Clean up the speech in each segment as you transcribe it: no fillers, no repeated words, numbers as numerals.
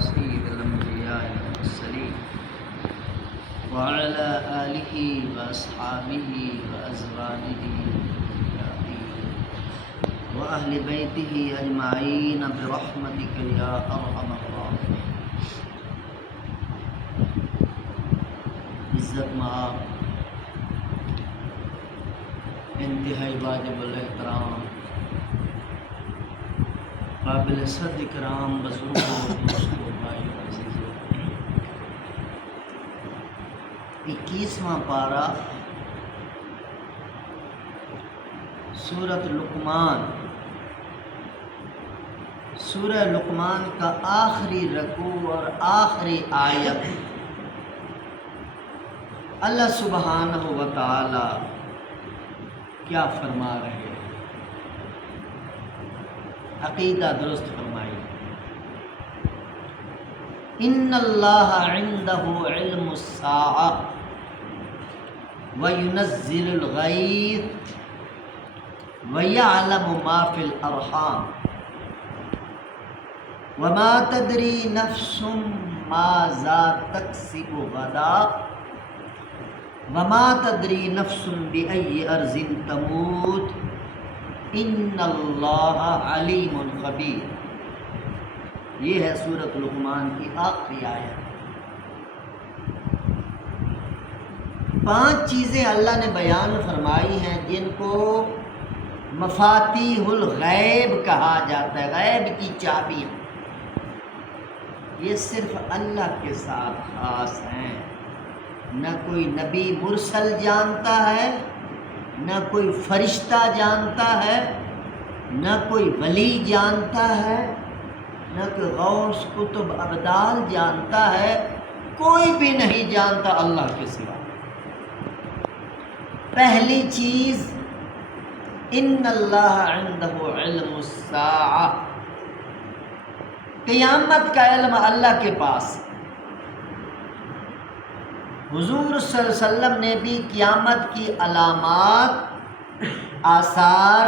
سيد الأنبياء والمرسلين وعلى آله وأصحابه وأزواجه وأهل بيته أجمعين برحمتك يا أرحم الراحمين۔ عزت مآب انتہائی واجب الاحترام قابل صد اکرام بزرگوں دوستوں بھائیوں عزیزوں، 21واں پارہ سورۃ لقمان، سورہ لقمان کا آخری رکوع اور آخری آیت اللہ سبحانہ و تعالی کیا فرما رہے ہیں؟ عقیدہ درست فرمائی۔ ان اللہ عندہ علم الساعہ وینزل الغیث ویعلم ما فی الارحام وما تدری نفس ماذا تکسب غدا وما تدری نفس بأی ارض تموت ان اللہ علیم خبیر۔ یہ ہے سورۃ لقمان کی آخری آیت۔ 5 چیزیں اللہ نے بیان فرمائی ہیں جن کو مفاتیح الغیب کہا جاتا ہے، غیب کی چابیاں۔ یہ صرف اللہ کے ساتھ خاص ہیں، نہ کوئی نبی مرسل جانتا ہے، نہ کوئی فرشتہ جانتا ہے، نہ کوئی ولی جانتا ہے، نہ کوئی غوث قطب ابدال جانتا ہے، کوئی بھی نہیں جانتا اللہ کے سوا۔ پہلی چیز ان اللہ عندہ علم الساعہ، قیامت کا علم اللہ کے پاس۔ حضور صلی اللہ علیہ وسلم نے بھی قیامت کی علامات، آثار،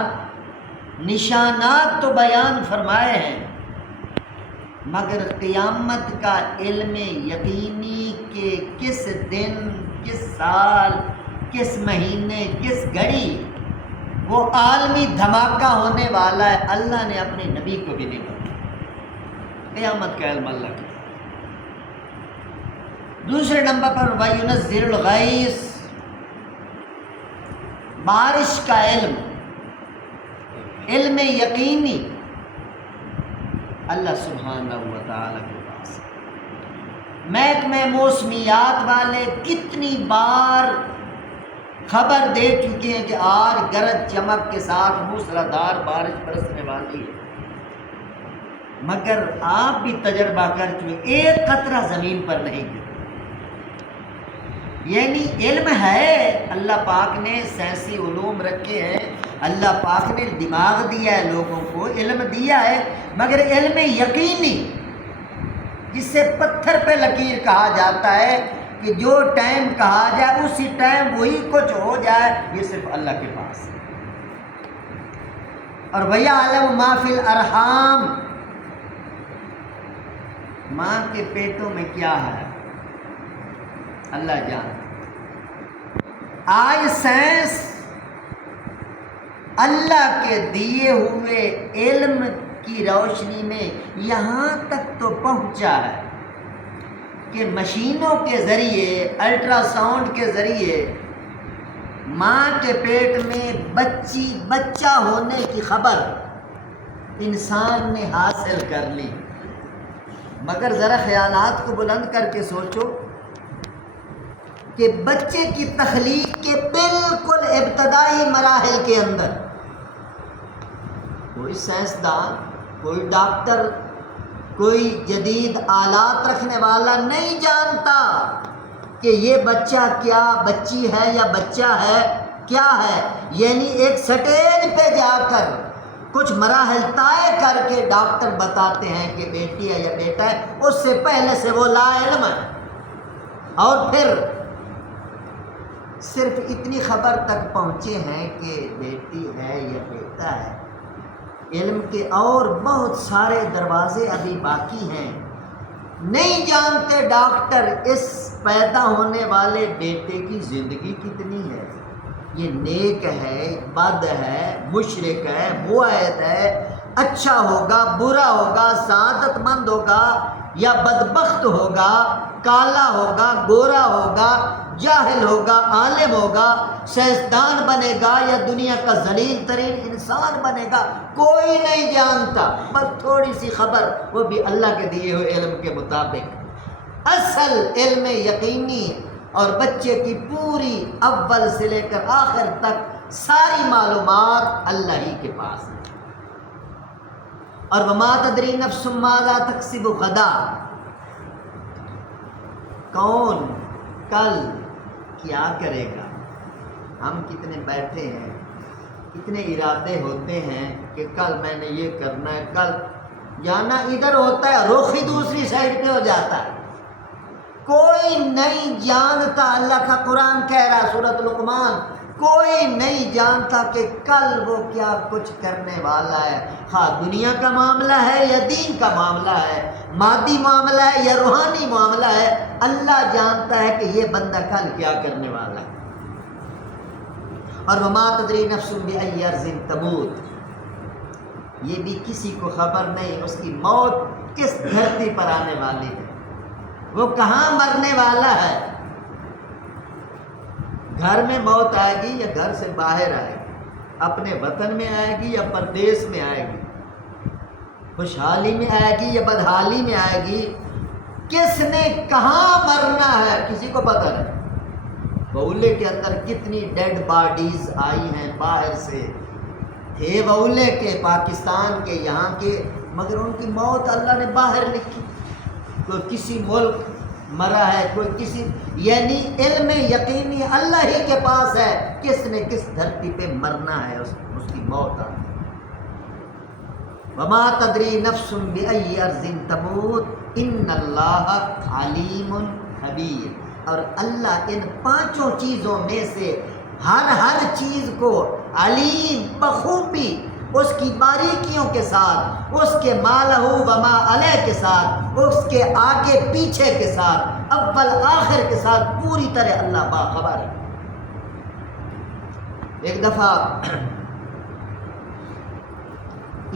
نشانات تو بیان فرمائے ہیں، مگر قیامت کا علم یقینی کہ کس دن، کس سال، کس مہینے، کس گھڑی وہ عالمی دھماکہ ہونے والا ہے، اللہ نے اپنے نبی کو بھی نہیں بتایا۔ قیامت کا علم اللہ کا۔ دوسرے نمبر پر وَيُنَزِّلُ الْغَيْثَ، بارش کا علم، علم یقینی اللہ سبحانہ و تعالیٰ کے پاس۔ محکمہ موسمیات والے کتنی بار خبر دے چکے ہیں کہ آج گرج چمک کے ساتھ موسلادھار بارش برسنے والی ہے، مگر آپ بھی تجربہ کر چکے، ایک قطرہ زمین پر نہیں گرا۔ یعنی علم ہے، اللہ پاک نے سائنسی علوم رکھے ہیں، اللہ پاک نے دماغ دیا ہے، لوگوں کو علم دیا ہے، مگر علم یقینی جسے پتھر پہ لکیر کہا جاتا ہے کہ جو ٹائم کہا جائے اسی ٹائم وہی کچھ ہو جائے، یہ صرف اللہ کے پاس ہے۔ اور وَيَعْلَمُ مَا فِي الْأَرْحَامِ، ماں کے پیٹوں میں کیا ہے اللہ جانتا۔ آج سائنس اللہ کے دیے ہوئے علم کی روشنی میں یہاں تک تو پہنچا ہے کہ مشینوں کے ذریعے، الٹرا ساؤنڈ کے ذریعے ماں کے پیٹ میں بچہ ہونے کی خبر انسان نے حاصل کر لی، مگر ذرا خیالات کو بلند کر کے سوچو کہ بچے کی تخلیق کے بالکل ابتدائی مراحل کے اندر کوئی سائنسدان، کوئی ڈاکٹر، کوئی جدید آلات رکھنے والا نہیں جانتا کہ یہ بچہ کیا، بچی ہے یا بچہ ہے، کیا ہے۔ یعنی ایک سٹیج پہ جا کر کچھ مراحل طے کر کے ڈاکٹر بتاتے ہیں کہ بیٹی ہے یا بیٹا ہے، اس سے پہلے سے وہ لا علم ہے۔ اور پھر صرف اتنی خبر تک پہنچے ہیں کہ بیٹی ہے یا بیٹا ہے، علم کے اور بہت سارے دروازے ابھی باقی ہیں۔ نہیں جانتے ڈاکٹر اس پیدا ہونے والے بیٹے کی زندگی کتنی ہے، یہ نیک ہے، بد ہے، مشرک ہے، موعد ہے، اچھا ہوگا، برا ہوگا، سعادت مند ہوگا یا بدبخت ہوگا، کالا ہوگا، گورا ہوگا، جاہل ہوگا، عالم ہوگا، سائنسدان بنے گا یا دنیا کا ذلیل ترین انسان بنے گا، کوئی نہیں جانتا، بس تھوڑی سی خبر، وہ بھی اللہ کے دیے ہوئے علم کے مطابق۔ اصل علم یقینی اور بچے کی پوری اول سے لے کر آخر تک ساری معلومات اللہ ہی کے پاس ہے۔ اور وما تدری نفس ماذا تکسب غدا، کون کل کیا کرے گا۔ ہم کتنے بیٹھے ہیں، کتنے ارادے ہوتے ہیں کہ کل میں نے یہ کرنا ہے، کل جانا ادھر ہوتا ہے، رخ ہی دوسری سائڈ پہ ہو جاتا ہے، کوئی نہیں جانتا۔ اللہ کا قرآن کہہ رہا ہے سورۃ لقمان، کوئی نہیں جانتا کہ کل وہ کیا کچھ کرنے والا ہے، خواہ دنیا کا معاملہ ہے یا دین کا معاملہ ہے، مادی معاملہ ہے یا روحانی معاملہ ہے، اللہ جانتا ہے کہ یہ بندہ کل کیا کرنے والا ہے۔ اور وما تدری نفس بأی ارض تموت، یہ بھی کسی کو خبر نہیں اس کی موت کس دھرتی پر آنے والی ہے، وہ کہاں مرنے والا ہے۔ گھر میں موت آئے گی یا گھر سے باہر آئے گی، اپنے وطن میں آئے گی یا پردیس میں آئے گی، خوشحالی میں آئے گی یا بدحالی میں آئے گی، کس نے کہاں مرنا ہے کسی کو پتہ نہیں۔ بولے کے اندر کتنی ڈیڈ باڈیز آئی ہیں باہر سے، تھے بولے کے پاکستان کے یہاں کے، مگر ان کی موت اللہ نے باہر لکھی، کوئی کسی ملک مرا ہے، کوئی کسی، یعنی علم یقینی اللہ ہی کے پاس ہے کس نے کس دھرتی پہ مرنا ہے، اس کی موت آتی۔ وما تدری نفس بأی ارض تموت ان اللہ علیم خبیر، اور اللہ ان پانچوں چیزوں میں سے ہر چیز کو علیم بخوبی، اس کی باریکیوں کے ساتھ، اس کے ما لہ و ما علیہ کے ساتھ، اس کے آگے پیچھے کے ساتھ، اول آخر کے ساتھ پوری طرح اللہ باخبر ہے۔ ایک دفعہ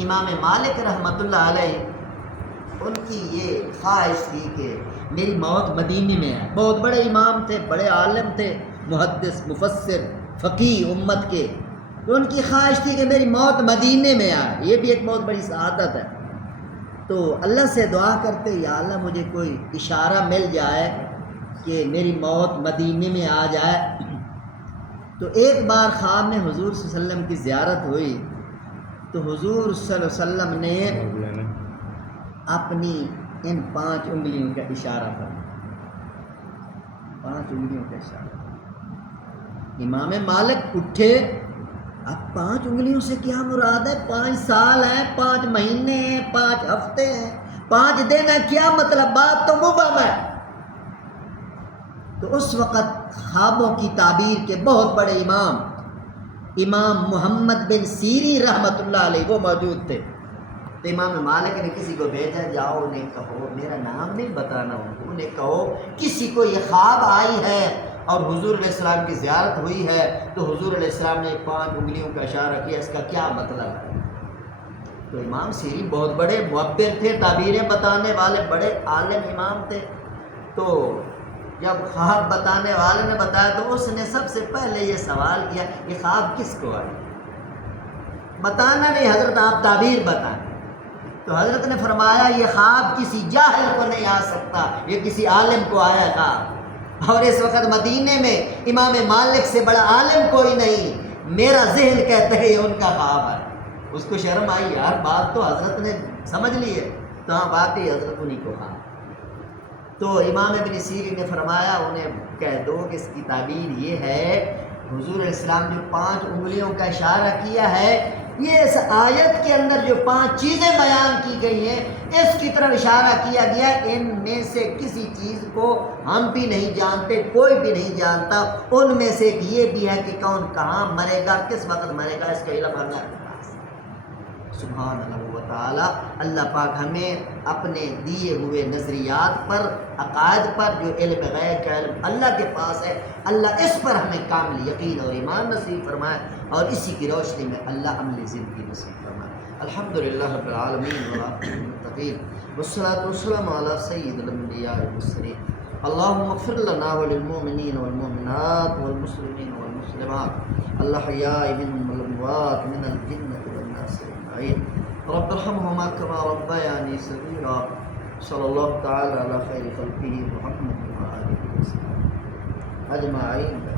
امام مالک رحمۃ اللہ علیہ، ان کی یہ خواہش تھی کہ میری موت مدینے میں ہے، بہت بڑے امام تھے، بڑے عالم تھے، محدث، مفسر، فقیہ امت کے، تو ان کی خواہش تھی کہ میری موت مدینے میں آئے، یہ بھی ایک بہت بڑی سعادت ہے۔ تو اللہ سے دعا کرتے، یا اللہ مجھے کوئی اشارہ مل جائے کہ میری موت مدینے میں آ جائے۔ تو ایک بار خواب میں حضور صلی اللہ علیہ وسلم کی زیارت ہوئی، تو حضور صلی اللہ علیہ وسلم نے اپنی ان 5 انگلیوں کا اشارہ کرا، 5 انگلیوں کا اشارہ۔ امام مالک اٹھے، اب 5 انگلیوں سے کیا مراد ہے؟ 5 سال ہیں، 5 مہینے ہیں، 5 ہفتے ہیں، 5 دن ہے، کیا مطلب؟ بات تو مبہم ہے۔ تو اس وقت خوابوں کی تعبیر کے بہت بڑے امام محمد بن سیرین رحمۃ اللہ علیہ وہ موجود تھے۔ تو امام مالک نے کسی کو بھیجا، جاؤ انہیں کہو، میرا نام نہیں بتانا ان کو، انہیں کہو کسی کو یہ خواب آئی ہے اور حضور علیہ السلام کی زیارت ہوئی ہے، تو حضور علیہ السلام نے 5 انگلیوں کا اشارہ کیا، اس کا کیا مطلب ہے؟ تو امام سیرین بہت بڑے معبر تھے، تعبیریں بتانے والے بڑے عالم امام تھے۔ تو جب خواب بتانے والے نے بتایا تو اس نے سب سے پہلے یہ سوال کیا، یہ خواب کس کو آئی؟ بتانا نہیں حضرت، آپ تعبیر بتائیں۔ تو حضرت نے فرمایا یہ خواب کسی جاہل کو نہیں آ سکتا، یہ کسی عالم کو آیا خواب، اور اس وقت مدینے میں امام مالک سے بڑا عالم کوئی نہیں، میرا ذہن کہتا ہے یہ ان کا خواب ہے۔ اس کو شرم آئی، یار بات تو حضرت نے سمجھ لی ہے، تو ہاں واقعی حضرت انہی کو خواب۔ تو امام ابن سیرین نے فرمایا انہیں کہہ دو کہ اس کی تعبیر یہ ہے، حضور علیہ السلام جو 5 انگلیوں کا اشارہ کیا ہے، یہ اس آیت کے اندر جو 5 چیزیں بیان کی گئی ہیں اس کی طرف اشارہ کیا گیا، ان میں سے کسی چیز کو ہم بھی نہیں جانتے، کوئی بھی نہیں جانتا، ان میں سے ایک یہ بھی ہے کہ کون کہاں مرے گا، کس وقت مرے گا، اس کا علم اللہ کے پاس۔ سبحان اللہ۔ تعالی اللہ پاک ہمیں اپنے دیے ہوئے نظریات پر، عقائد پر، جو علم غیب کا علم اللہ کے پاس ہے، اللہ اس پر ہمیں کامل یقین اور ایمان نصیب فرمائے، اور اسی کی روشنی میں اللہ عملی زندگی نصیب فرمائے۔ الحمدللہ رب العالمین والعاقبۃ للمتقین والصلاۃ والسلام علی سید الانبیاء والمرسلین۔ اللهم اغفر لنا وللمؤمنین والمؤمنات والمسلمین والمسلمات الأحياء منهم والأموات من الجنة والناس أجمعين رب ارحمهما كما ربياني صغيرا صلى الله تعالى على خير خلقه محمد وآله وصحبه أجمعين.